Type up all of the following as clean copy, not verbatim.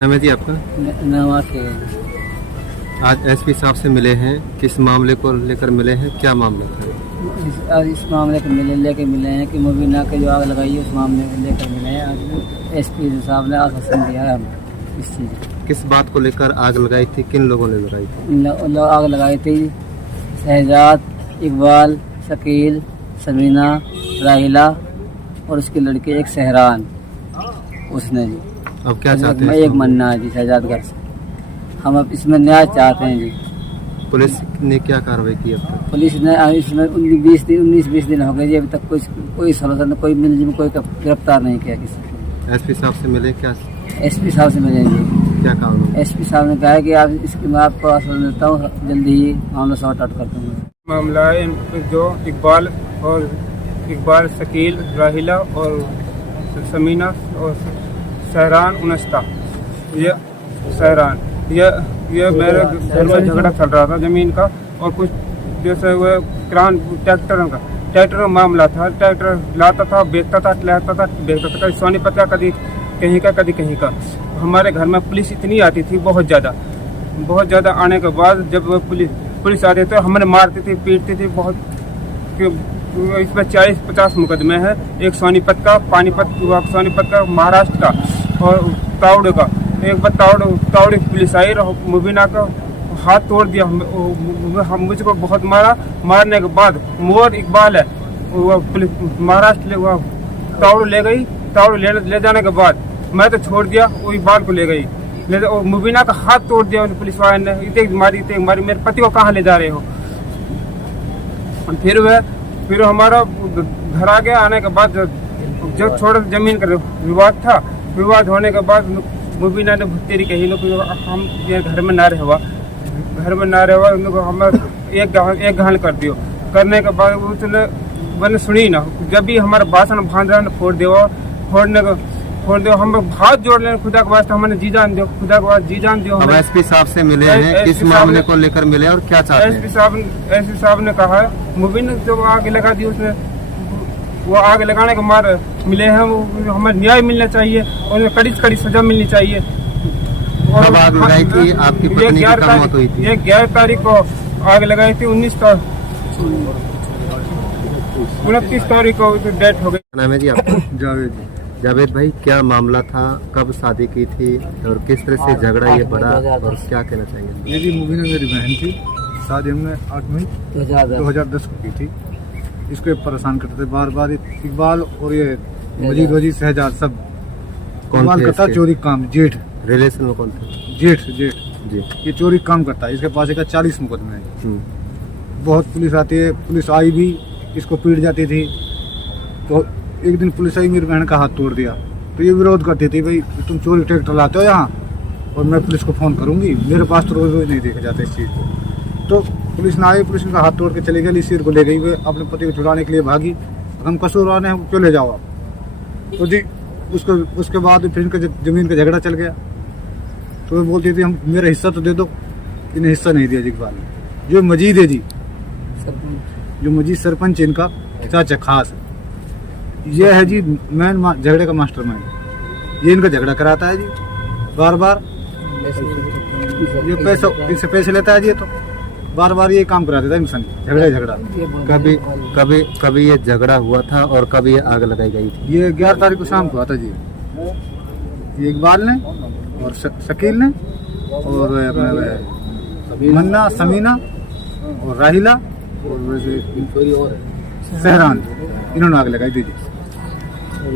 नाम है जी आपका? नवा के आज एसपी साहब से मिले हैं, किस मामले को लेकर मिले हैं, क्या मामला था? इस मामले को लेके मिले हैं कि मुबीना के जो आग लगाई है उस मामले को लेकर मिले हैं। आज एसपी साहब ने आश्वासन दिया है हम इस चीज़। किस बात को लेकर आग लगाई थी, किन लोगों ने लगाई थी? आग लगाई थी शहजाद, इकबाल, शकील, समीना, राहिला और उसकी लड़की एक सहरान, उसने जी। अब क्या चाहते हैं? एक मन्ना है जी शहजाद घर से। हम अब इसमें न्याय चाहते हैं जी। पुलिस ने क्या कार्रवाई की अब तक? पुलिस ने इसमें 19-20 दिन हो गए जी, अभी तक कोई सलूशन, कोई मुलजिम, कोई गिरफ्तार नहीं किया किसी को। एसपी साहब से मिले, क्या एसपी साहब से मिले जी। क्या काम? एसपी साहब ने कहा है कि आप इसकी मैं आपको आश्वासन देता हूँ, जल्दी ही मामला सॉर्ट आउट कर दूँगा। मामला है जो इकबाल, शकील, राहिला और समीना और सहरान उनस्ता, ये सहरान ये मेरे घर में झगड़ा चल रहा था ज़मीन का, और कुछ जैसे वो ट्रैक्टर का मामला था। ट्रैक्टर लाता था, बेचता था, कभी सोनीपत का, कभी कहीं का। हमारे घर में पुलिस इतनी आती थी, बहुत ज़्यादा आने के बाद जब वो पुलिस आती तो हमें मारती थी, पीटती थी बहुत। इसमें 40-50 मुकदमे हैं, एक सोनीपत का, सोनीपत का, महाराष्ट्र का और तावड़ का। एक बार तावड़ पुलिस आई, मुबीना का हाथ तोड़ दिया, हम मुझको बहुत मारा। मारने के बाद मोर इकबाल है, वो पुलिस महाराष्ट्र तावड़ ले गई। तावड़ ले जाने के बाद मैं तो छोड़ दिया, वो इकबाल को ले गई, और मुबीना का हाथ तोड़ दिया पुलिस वाले ने। इतने मारी मेरे पति को कहाँ ले जा रहे हो। फिर हमारा घर आ गया। आने के बाद जब छोड़ जमीन का विवाद होने के बाद मुबीना ने तेरी कही हम ये घर में ना रहे, हम एक गहन कर दियो। करने के बाद उसने मैंने सुनी ना, जब भी हमारा बासन भांजा ने फोड़ दो, हम हाथ जोड़ लें खुदा के वास्ते, हमने जी जान दियो। अब एसपी साहब से मिले हैं, किस मामले को लेकर मिले और क्या चाहते हैं? एसपी साहब ने कहा है मुबीना जो आग लगा दी, उसने वो आग लगाने के मार मिले हैं, वो हमें न्याय मिलना चाहिए और कड़ी से कड़ी सजा मिलनी चाहिए। कब आग लगाई थी? आपकी पत्नी की कब मौत हुई थी? ये 11 तारीख को आग लगाई थी, 29 तारीख को डेथ हो गई। नाम है जी आपका? जावेद जी। जावेद भाई, क्या मामला था, कब शादी की थी और किस तरह से झगड़ा ये बढ़ा और क्या कहना चाहेंगे? ये जी मुबीना मेरी बहन थी, शादी हमने 8 मई 2010 को की थी। इसको परेशान करते थे बार बार इकबाल और ये मजीद शहजाद सब। इकबाल करता चोरी काम, जेठ रिलेशन में कौन था? जेठ जी। ये चोरी काम करता है। इसके पास एक 40 मुकदमे हैं। बहुत पुलिस आती है, पुलिस आई भी इसको पीट जाती थी। तो एक दिन पुलिस आई, मेरी बहन का हाथ तोड़ दिया। तो ये विरोध करती थी, भाई तुम चोरी ट्रैक्टर लाते हो यहाँ और मैं पुलिस को फ़ोन करूँगी। मेरे पास तो रोज़ नहीं देखा जाता इस चीज़ को। तो पुलिस ना आई, पुलिस उनका हाथ तोड़ के चली गई, सिर को ले गई। वे अपने पति को छुड़ाने के लिए भागी, हम कसूरवार हैं, क्यों ले जाओ आप। तो जी उसके बाद फिर इनका ज़मीन का झगड़ा चल गया। तो वो बोलती थी हम मेरा हिस्सा तो दे दो, इन्हें हिस्सा नहीं दिया जी इकबाल ने। जो मजीद है जी, जो मजीद सरपंच इनका चाचा खास है, ये है जी मैन झगड़े का मास्टरमाइंड। ये इनका झगड़ा कराता है जी बार बार। ये इनसे पैसे लेता है जी, ये तो बार बार ये काम करा देता है इंसान, झगड़ा। कभी ये झगड़ा हुआ था और कभी ये आग लगाई गई थी? ये 11 तारीख को शाम को हुआ था जी। ये इकबाल ने और शकील ने और मन्ना, समीना और राहिला और सहरान, इन्होंने आग लगाई थी जी।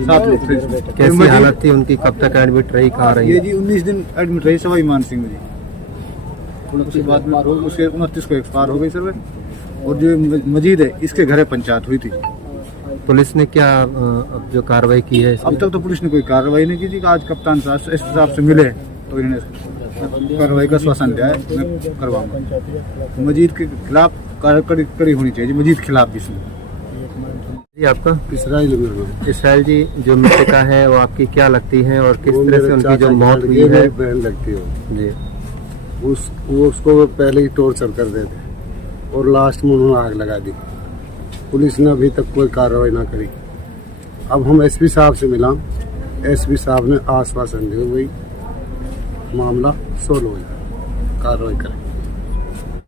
7 लोग थे। कैसी हालत थी उनकी? कब तक एडमिट रही, कहाँ रही? ये जी 19 दिन एडमिट रही सवाई मान सिंह में जी। उसके बाद में उसके 29 को एक्सपायर हो गई सर। और जो मजीद है, इसके घरे पंचायत हुई थी। पुलिस ने क्या अब जो कार्रवाई की है? अब तक तो पुलिस ने कोई कार्रवाई नहीं की थी। आज कप्तान साहब एसपी साहब से मिले तो इन्होंने कार्रवाई का आश्वासन दिया है, मैं करवाऊंगा। मजीद के खिलाफ कड़ी होनी चाहिए, मजीद के खिलाफ जिसमें। जी आपका? इसराइल जी, जो मृतका है वो आपकी क्या लगती है और किस तरह से उनकी जो मौत हुई है? बहन लगती है जी। उसको पहले ही टॉर्चर कर देते और लास्ट में उन्होंने आग लगा दी। पुलिस ने अभी तक कोई कार्रवाई ना करी। अब हम एसपी साहब से मिला, एसपी साहब ने आश्वासन दिया भाई मामला सोल्व हो जाए, कार्रवाई करें।